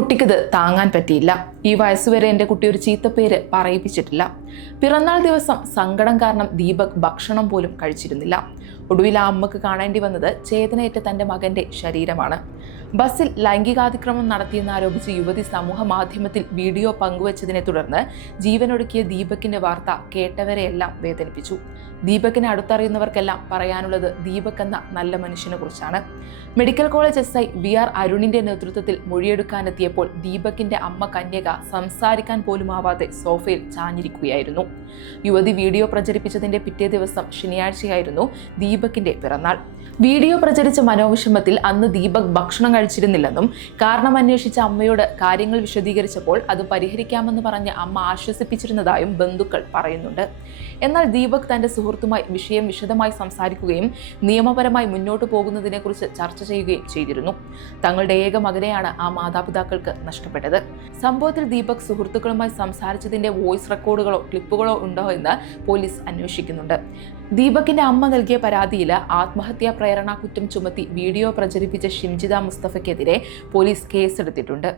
കുട്ടിക്കിത് താങ്ങാൻ പറ്റിയില്ല. ഈ വയസ്സുവരെ എന്റെ കുട്ടി ഒരു ചീത്തപ്പേര് പറയിപ്പിച്ചിട്ടില്ല. പിറന്നാൾ ദിവസം സങ്കടം കാരണം ദീപക് ഭക്ഷണം പോലും കഴിച്ചിരുന്നില്ല. ഒടുവിൽ ആ അമ്മയ്ക്ക് കാണേണ്ടി വന്നത് ചേതനയേറ്റ തന്റെ മകന്റെ ശരീരമാണ്. ബസ്സിൽ ലൈംഗികാതിക്രമം നടത്തിയെന്ന് ആരോപിച്ച് യുവതി സമൂഹ മാധ്യമത്തിൽ വീഡിയോ പങ്കുവച്ചതിനെ തുടർന്ന് ജീവനൊടുക്കിയ ദീപകിന്റെ വാർത്ത കേട്ടവരെയെല്ലാം വേദനിപ്പിച്ചു. ദീപകിനെ അടുത്തറിയുന്നവർക്കെല്ലാം പറയാനുള്ളത് ദീപക് എന്ന നല്ല മനുഷ്യനെ കുറിച്ചാണ്. Medical college S I V R അരുണിന്റെ നേതൃത്വത്തിൽ മൊഴിയെടുക്കാനെത്തിയപ്പോൾ ദീപകിന്റെ അമ്മ കന്യക സംസാരിക്കാൻ പോലും ആവാതെ സോഫയിൽ ചാഞ്ഞിരിക്കുകയായിരുന്നു. യുവതി വീഡിയോ പ്രചരിപ്പിച്ചതിന്റെ പിറ്റേ ദിവസം ശനിയാഴ്ചയായിരുന്നു ദീപകിന്റെ പിറന്നാൾ. വീഡിയോ പ്രചരിച്ച മനോവിഷമത്തിൽ അന്ന് ദീപക് ഭക്ഷണം കഴിച്ചിരുന്നില്ലെന്നും കാരണം അന്വേഷിച്ച അമ്മയോട് കാര്യങ്ങൾ വിശദീകരിച്ചപ്പോൾ അത് പരിഹരിക്കാമെന്ന് പറഞ്ഞ് അമ്മ ആശ്വസിപ്പിച്ചിരുന്നതായും ബന്ധുക്കൾ പറയുന്നുണ്ട്. എന്നാൽ ദീപക് തന്റെ സുഹൃത്തുമായി വിഷയം വിശദമായി സംസാരിക്കുകയും നിയമപരമായി മുന്നോട്ട് പോകുന്നതിനെക്കുറിച്ച് ചർച്ച ചെയ്യുകയും ചെയ്തിരുന്നു. തങ്ങളുടെ ഏക മകനെയാണ് ആ മാതാപിതാക്കൾക്ക് നഷ്ടപ്പെട്ടത്. സംഭവത്തിൽ ദീപക് സുഹൃത്തുക്കളുമായി സംസാരിച്ചതിന്റെ വോയിസ് റെക്കോർഡുകളോ ക്ലിപ്പുകളോ ഉണ്ടോ എന്ന് പോലീസ് അന്വേഷിക്കുന്നുണ്ട്. ദീപകിന്റെ അമ്മ നൽകിയ പരാതിയിൽ ആത്മഹത്യാ പ്രേരണ കുറ്റം ചുമത്തി വീഡിയോ പ്രചരിപ്പിച്ച ഷിംജിത മുസ്തഫയ്ക്കെതിരെ പോലീസ് കേസെടുത്തിട്ടുണ്ട്.